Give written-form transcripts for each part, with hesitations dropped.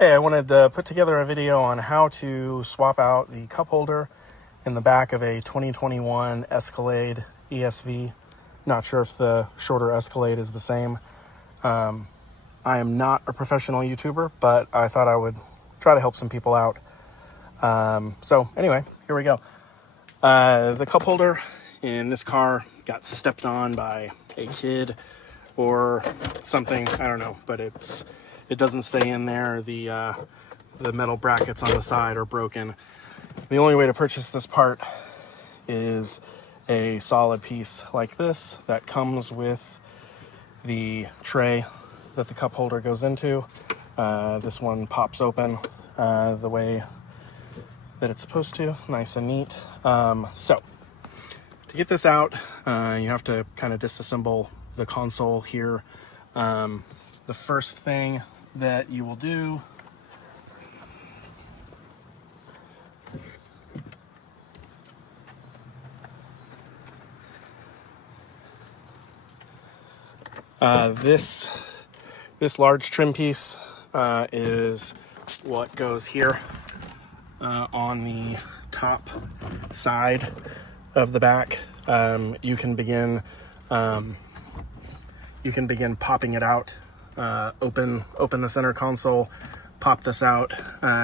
Hey, I wanted to put together a video on how to swap out the cup holder in the back of a 2021 Escalade ESV. Not sure if the shorter Escalade is the same. I am not a professional YouTuber, but I thought I would try to help some people out. So anyway, here we go. The cup holder in this car got stepped on by a kid or something, I don't know, but it doesn't stay in there. The metal brackets on the side are broken. The only way to purchase this part is a solid piece like this that comes with the tray that the cup holder goes into. This one pops open the way that it's supposed to, nice and neat. So to get this out, you have to kind of disassemble the console here. The first thing that you will do this large trim piece is what goes here on the top side of the back. You can begin popping it out. Open the center console, pop this out.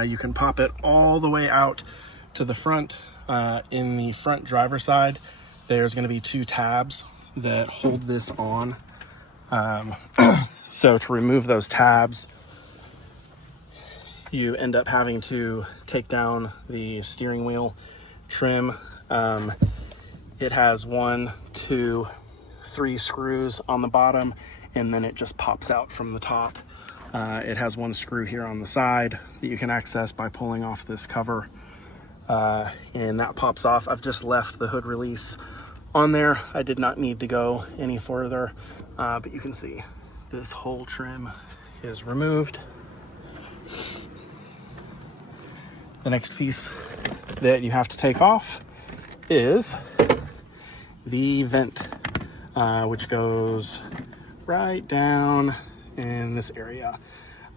You can pop it all the way out to the front. In the front driver's side, there's going to be two tabs that hold this on. So to remove those tabs, you end up having to take down the steering wheel trim. It has 1, 2, 3 screws on the bottom, and then it just pops out from the top. It has 1 screw here on the side that you can access by pulling off this cover, and that pops off. I've just left the hood release on there. I did not need to go any further, but you can see this whole trim is removed. The next piece that you have to take off is the vent, which goes right down in this area.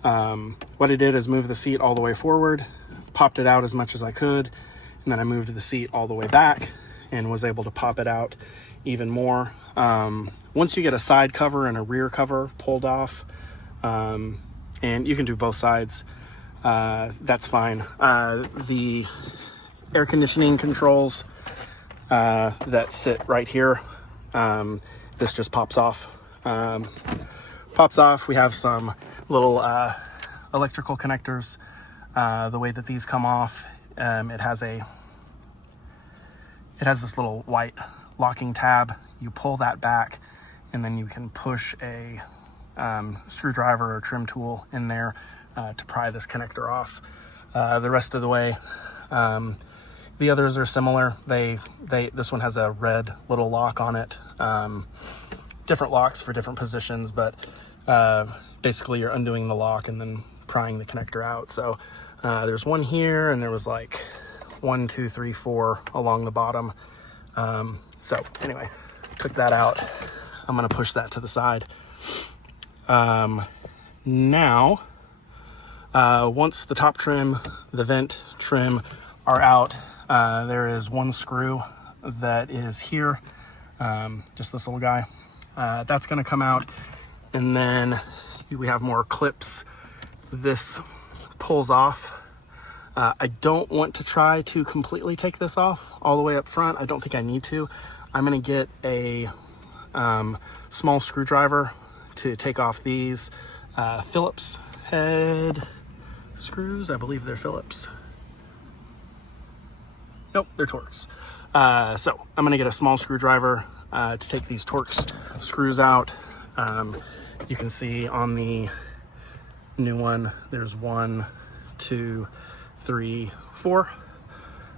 What I did is move the seat all the way forward, popped it out as much as I could, and then I moved the seat all the way back and was able to pop it out even more. Once you get a side cover and a rear cover pulled off, and you can do both sides, that's fine. The air conditioning controls that sit right here, this just pops off. We have some little electrical connectors. The way that these come off, it has this little white locking tab. You pull that back, and then you can push a screwdriver or trim tool in there to pry this connector off. The rest of the way, the others are similar. This one has a red little lock on it. Different locks for different positions, but basically you're undoing the lock and then prying the connector out. So there's one here, and there was like 1, 2, 3, 4 along the bottom. So anyway, took that out. I'm gonna push that to the side. Now, once the top trim, the vent trim are out, there is 1 screw that is here, just this little guy. That's gonna come out, and then we have more clips. This pulls off. I don't want to try to completely take this off all the way up front. I don't think I need to. I'm gonna get a small screwdriver to take off these Phillips head screws. I believe they're Phillips. Nope, they're Torx. So I'm gonna get a small screwdriver to take these Torx screws out. You can see on the new one, there's 1, 2, 3, 4.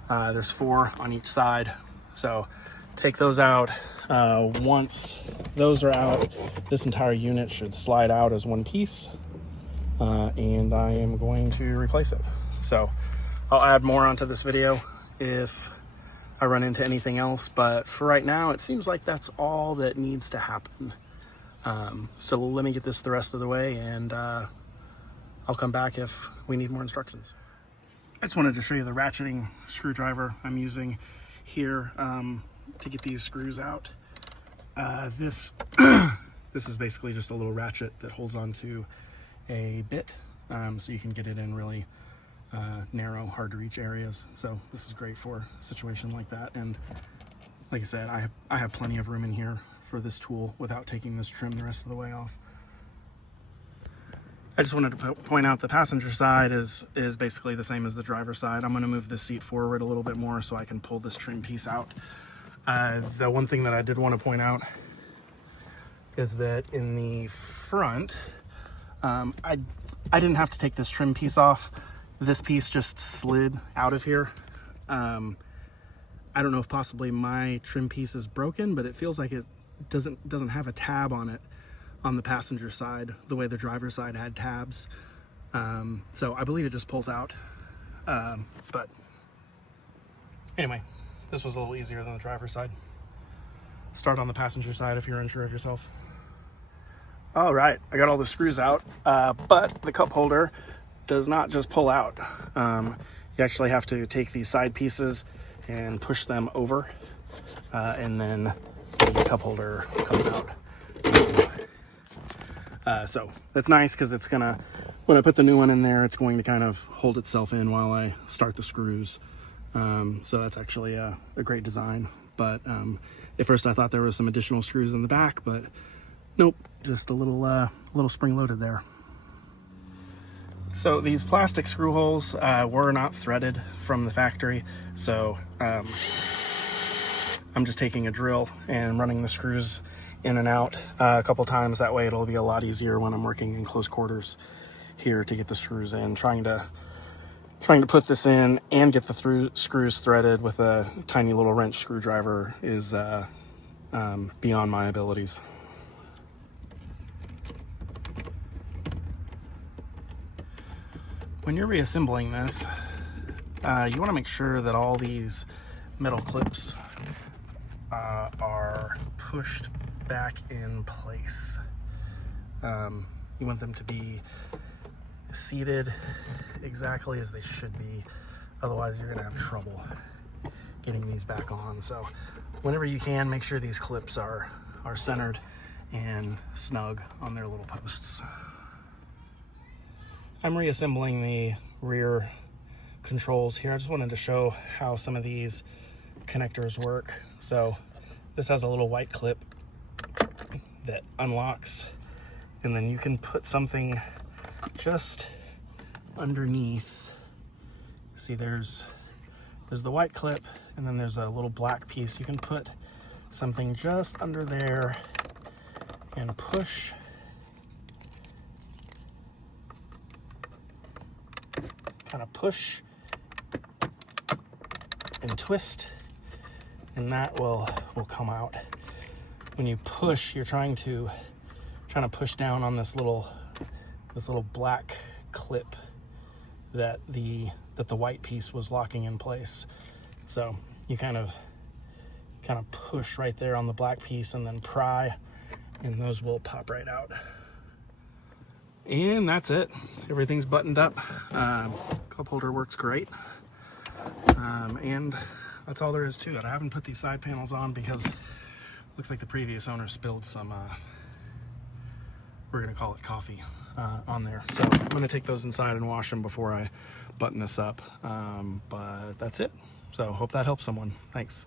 There's 4 on each side. So take those out. Once those are out, this entire unit should slide out as 1 piece, and I am going to replace it. So I'll add more onto this video if I run into anything else, but for right now, it seems like that's all that needs to happen. So let me get this the rest of the way, and I'll come back if we need more instructions. I just wanted to show you the ratcheting screwdriver I'm using here to get these screws out. This is basically just a little ratchet that holds onto a bit, so you can get it in really narrow, hard to reach areas. So this is great for a situation like that. And like I said, I have plenty of room in here for this tool without taking this trim the rest of the way off. I just wanted to point out the passenger side is basically the same as the driver's side. I'm going to move this seat forward a little bit more so I can pull this trim piece out. The one thing that I did want to point out is that in the front, I didn't have to take this trim piece off. This piece just slid out of here. I don't know if possibly my trim piece is broken, but it feels like it doesn't have a tab on it on the passenger side the way the driver's side had tabs. So I believe it just pulls out. But anyway, this was a little easier than the driver's side. Start on the passenger side if you're unsure of yourself. All right, I got all the screws out, but the cup holder does not just pull out. You actually have to take these side pieces and push them over, and then the cup holder comes out. So that's nice because it's gonna, when I put the new one in there, it's going to kind of hold itself in while I start the screws. So that's actually a great design. But at first I thought there was some additional screws in the back, but nope, just a little spring loaded there. So these plastic screw holes were not threaded from the factory, so I'm just taking a drill and running the screws in and out a couple times. That way it'll be a lot easier when I'm working in close quarters here to get the screws in. Trying to put this in and get the screws threaded with a tiny little wrench screwdriver is beyond my abilities. When you're reassembling this, you want to make sure that all these metal clips are pushed back in place. You want them to be seated exactly as they should be, otherwise you're gonna have trouble getting these back on. So whenever you can, make sure these clips are centered and snug on their little posts. I'm reassembling the rear controls here. I just wanted to show how some of these connectors work. So this has a little white clip that unlocks, and then you can put something just underneath. See, there's the white clip, and then there's a little black piece. You can put something just under there and push and twist, and that will come out. When you push, you're trying to push down on this little black clip that the white piece was locking in place. So you kind of push right there on the black piece and then pry, and those will pop right out. And that's it. Everything's buttoned up. Cup holder works great. And that's all there is to it. I haven't put these side panels on because it looks like the previous owner spilled some, we're gonna call it coffee, on there. So I'm gonna take those inside and wash them before I button this up. But that's it. So hope that helps someone. Thanks.